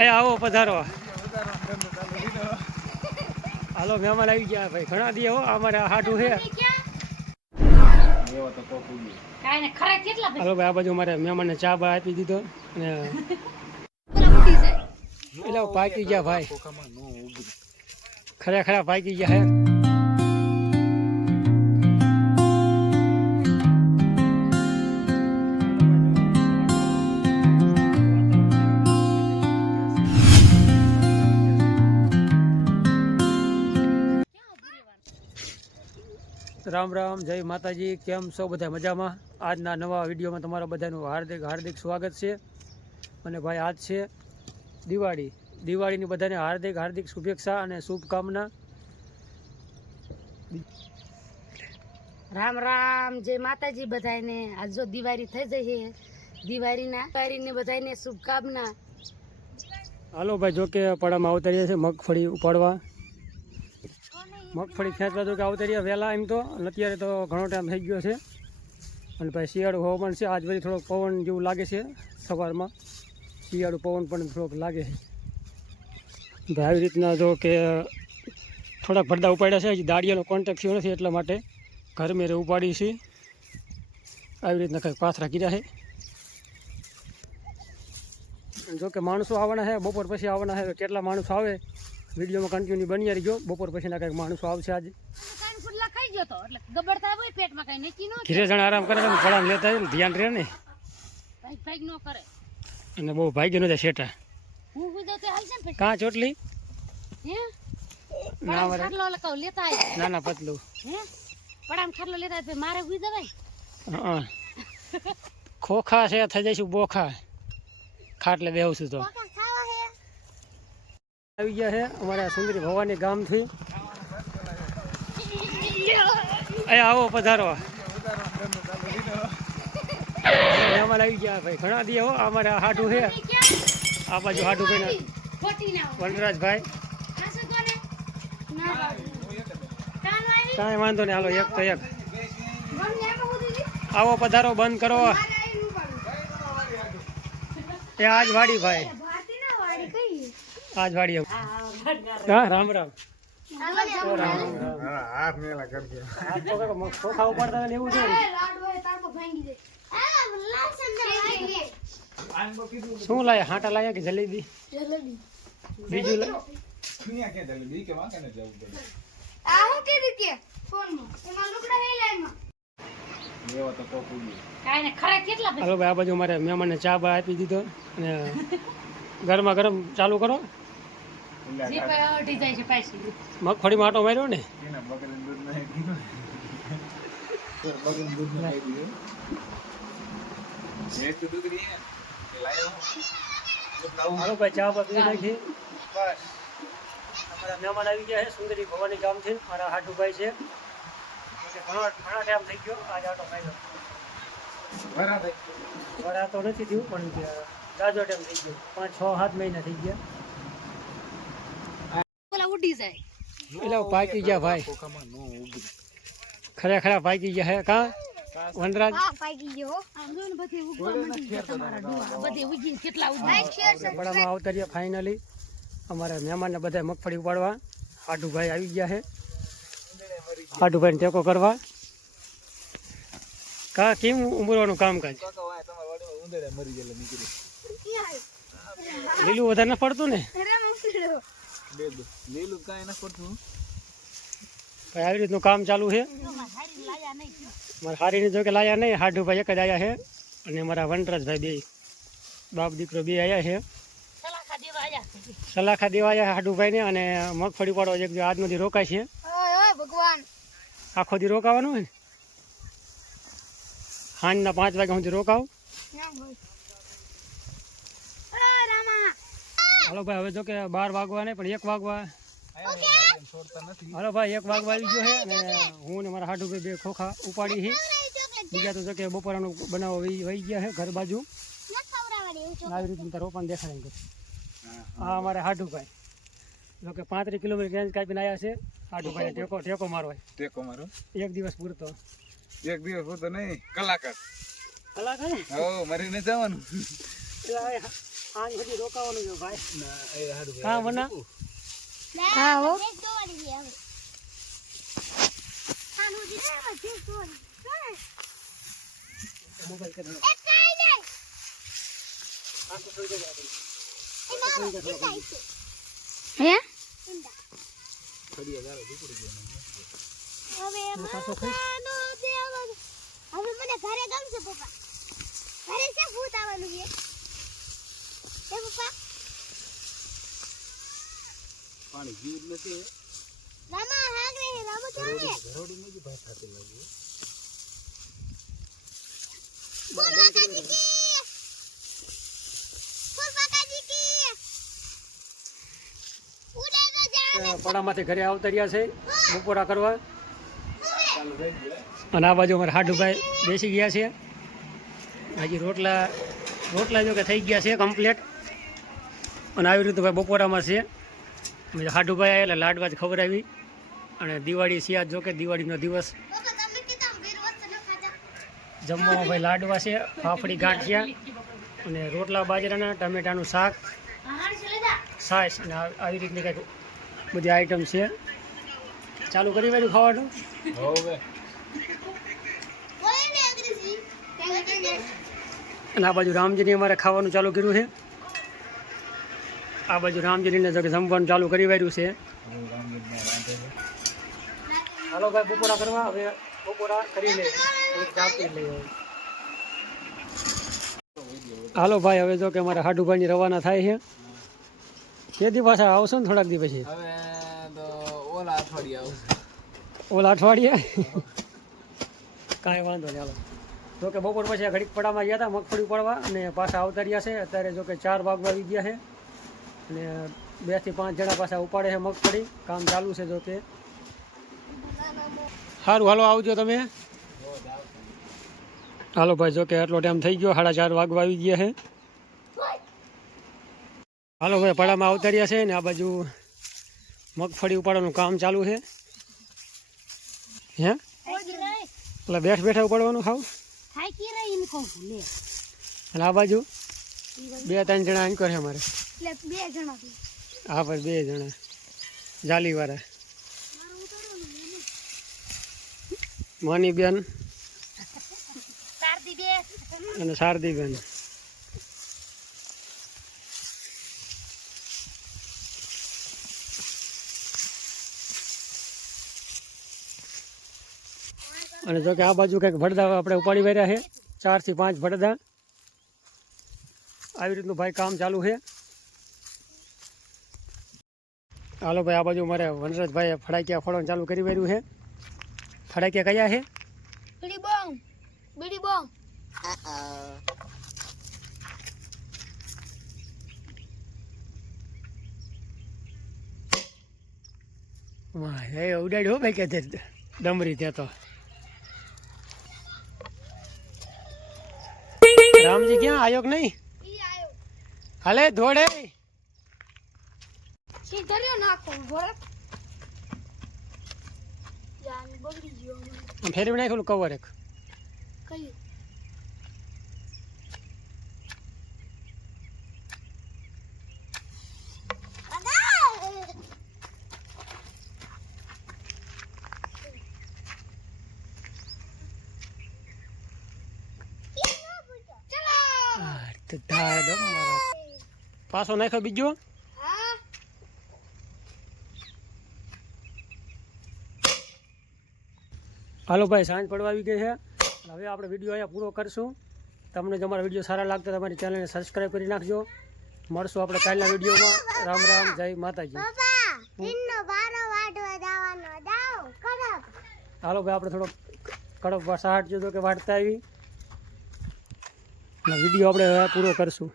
અહીંયા આવો પધારો. હાલો મહેમાન આવી ગયા ભાઈ, ઘણા દી હો અમારે હાટું છે. હાલો ભાઈ, આ બાજુ મારે મહેમાનને ચા બા આપી દીધો અને એટલે પાકી ગયા ભાઈ, ખરેખર પાકી ગયા હે. રામ રામ, જય માતાજી. કેમ છો બધા? મજામાં? આજના નવા વિડીયોમાં તમારા બધાનું હાર્દિક હાર્દિક સ્વાગત છે. અને ભાઈ આજ છે દિવાળી. દિવાળીની બધાને હાર્દિક હાર્દિક શુભેચ્છા અને શુભકામના. રામ રામ, જય માતાજી બધાને. આજ જો દિવાળી થઈ જઈ છે, દિવાળીને બધાને શુભકામના. હાલો ભાઈ, જો કે પડામાં અવતરીએ છે મગફળી ઉપાડવા. મગફળી ખેંચવા જો કે અવતરીએ વહેલા, એમ તો અત્યારે તો ઘણો ટાઈમ થઈ ગયો છે. અને ભાઈ શિયાળું હવામાન છે, આજ વળી થોડોક પવન જેવું લાગે છે. સવારમાં શિયાળું પવન પણ થોડોક લાગે છે. ભાઈ આવી રીતના જો કે થોડાક ભરદા ઉપાડ્યા છે. હજી દાળિયાનો કોન્ટેક્ટ થયો નથી, એટલા માટે ઘર મેરે ઉપાડી છે. આવી રીતના કંઈક પાથરા કર્યા છે. જો કે માણસો આવવાના છે, બપોર પછી આવવાના છે. કેટલા માણસો આવે વિડીયોમાં કન્ટિન્યુ બની રહીજો. બપોર પછીના કંઈક માણસો આવશે આજે. ઘીરે જણ આરામ કરે, પડામ લેતા ધ્યાન રહે ને. અને બહુ ભાગ્ય નથી શેઠા. કાં ચોટલી ના ના પતલું હા ખોખા છે, થઈ જઈશું બોખા. ખાટલે બેહું છું તો આવી ગયા છે અમારા સુંદરી ભવાની ગામથી. અહીંયા આવો પધારો. મહેમાન આવી ગયા ભાઈ, ઘણા દી હો અમારે હાટું છે. આ બાજુ હાટું ભાઈ વનરાજભાઈ. કાંઈ વાંધો નહીં, હાલો એક તો એક. આવો પધારો, બંધ કરો. એ આજ વાડી ભાઈ, આજ વાડી. હા રામ રામ. ચોખા ઉપાડતા એવું છે. શું લાયા? હાટા લાયા કે જલેબી? બીજું હાલો ભાઈ, આ બાજુ મારે મહેમાનને ચા બા આપી દીધો અને ગરમા ગરમ ચાલુ કરો. મગફળી માટો માર્યો ને. હાલો ભાઈ, ચા બા પી નાખી. બસ અમારા મહેમાન આવી ગયા છે સુંદરી ભવાની ગામથી. મારા હાટુભાઈ છે. ઘણા ટાઈમ થઈ ગયો આજ આટો માર્યો. વરા તો નથી થયું પણ જાજો ટાઈમ થઈ ગયો, 5-6-7 મહિના થઈ ગયા. એટલે પાકી ગયા ભાઈ, ખરેખર પાકી ગયા હે. કા વનરાજ પડામાં અવતરીએ ફાઇનલી. અમારા મહેમાનને બધા મગફળી ઉપાડવા હાટુભાઈ આવી ગયા છે. હાટુભાઈને ટેકો કરવા. કા કેમ ઉમરવાનું કામકાજ? લીલું વધારે ના પડતું ને ભાઈ. આવી રીતનું કામ ચાલુ છે. મારા હારીને જો કે લાયા નહીં, હાડુભાઈ એક જ આવ્યા છે. અને મારા વનરાજભાઈ બે બાપ દીકરો બે આવ્યા છે. સલાખા દેવા આવ્યા હાડુભાઈ ને. અને મગફળી પાડવા એક આજનો દી રોકાય છે. આખો દી રોકાવાનું હોય ને, સાંજના 5 વાગ્યા સુધી રોકાવ. હાલો ભાઈ, હવે જો કે 12 વાગવા નહીં પણ 1 વાગવા. હાલો ભાઈ, 1 વાગવા આવી ગયો છે. અને હું ને મારા હાડુભાઈ બે ખોખા ઉપાડી છે. બીજા તો જો કે બપોરાનું બનાવવા વહી ગયા છે ઘર બાજુ. આવી રીતે રોપાણ દેખાડે. હા અમારે હાડુભાઈ જો કે 35 કિલોમીટર રેન્જ કાપીને આવ્યા છે. હાડુભાઈ ટેકો મારો. એક દિવસ પૂરતો. એક દિવસ પૂરતો નહીં, કલાકાર. કલાકાર હો મરીને જવાનું. આજ સુધી રોકાવાનું છે ભાઈ કામ બના હા હો મોબાઈલ કે હે હવે મને ઘરે ગમશે પપ્પા ઘરે છે ભૂત આવવાનું છે એ પપ્પા પાણી જીવ નથી રામા હાગરે હે રામો ચાલે ઘરોડી में भी बात आते लगी બોલ કાકાજી કી બોલ કાકાજી કી ઉડે તો જા પડામાંથી ઘરે આવતા રહ્યા છે બપોરા કરવા ચાલુ રહી ગયો અને આ બાજુ અમારા હાડુભાઈ બેસી ગયા છે હજી રોટલા જો કે થઈ ગયા છે કમ્પ્લીટ અને આવી રીતે ભાઈ બપોરામાં છે હાડુભાઈ આવ્યા એટલે લાડવા જ ખવડાવી અને દિવાળી છે આજ જો કે દિવાળીનો દિવસ પપ્પા તમે કીધું ઘર વસ્તુ ન ખાતા જમવામાં ભાઈ લાડવા છે ફાફડી ગાંઠિયા અને રોટલા બાજરાના ટમેટાનું શાક હાર ચલે જા છાશ અને આવી રીતની કંઈક બધી આઈટમ છે ચાલુ કરી વેલું ખાવાનું હવે બોલે ને અંગ્રેજી કે અને આ બાજુ રામજીને અમારે ખાવાનું ચાલુ કર્યું છે આ બાજુ રામજીને જો કે જમવાનું ચાલુ કરી વાર્યું છે હાલો ભાઈ બપોરા કરવા હવે બપોરા કરી લે ચા પી લઈએ હાલો ભાઈ હવે જો કે અમારા હાડુભાઈની રવાના થાય છે કેદી પાછા આવશો ને થોડાક દી પછી હવે તો ઓલા અઠવાડિયે આવશે ઓલા અઠવાડિયે કાંઈ વાંધો નહીં હાલો જો કે બપોર પછી ઘડીક પડામાં ગયા હતા મગફળી પડવા અને પાછા આવતા રહ્યા છે અત્યારે જો કે 4 વાગવા આવી ગયા છે અને 2 થી 5 જણા પાછા ઉપાડે છે મગફળી કામ ચાલુ છે જો કે સારું હાલો આવજો તમે હાલો ભાઈ જો કે આટલો ટાઈમ થઈ ગયો 4:30 વાગવા આવી ગયા છે હાલો ભાઈ પડામાં આવતા રહ્યા છે ને આ બાજુ મગફળી ઉપાડવાનું કામ ચાલુ છે હે એટલે બેઠા ઉપાડવાનું ખાવ ખાઈ કી રહી ઇન કો લે અને આ બાજુ 2-3 જણા એન્કર છે અમારે એટલે 2 જણા થી હા ભાઈ 2 જણા જાલીવાળા માનીબેન શારદી બે અને શારદીબેન અને જો કે આ બાજુ કંઈક ભડદા આપણે ઉપાડી વર્યા છે 4 થી 5 ભડદા આવી રીતનું ભાઈ કામ ચાલુ છે હાલો ભાઈ આ બાજુ મારે વનરાજભાઈએ ફડાકિયા ફોડવાનું ચાલુ કરી વર્યું છે ફડાકિયા કયા છે બીડી બોમ્બ વાહ એ ઉડાડ્યો ભાઈ કે ડમરી ત્યાં તો રામજી ક્યાં આયો કે નહીં ઈ આયો હાલે દોડે સીધર્યો નાખો બોલ જાન બગડી ગયો આમ ફેરવી નાખેલું કવર એક કઈ પાછો નાખ્યો બીજો હા હાલો ભાઈ સાંજ પડવા આવી ગઈ છે હવે આપણે વિડીયો અહીંયા પૂરો કરશું તમને જો અમારા વિડીયો સારા લાગતા તમારી ચેનલને સબસ્ક્રાઈબ કરી નાખજો મળશું આપણે કાલના વિડીયોમાં રામ રામ જય માતાજી પપ્પા ઇન્નો બારો વાટવા જવાનો જાવ કડક હાલો ભાઈ આપણે થોડો કડક સાહટ જો કે વાટતા આવી વિડીયો આપણે હવે પૂરો કરશું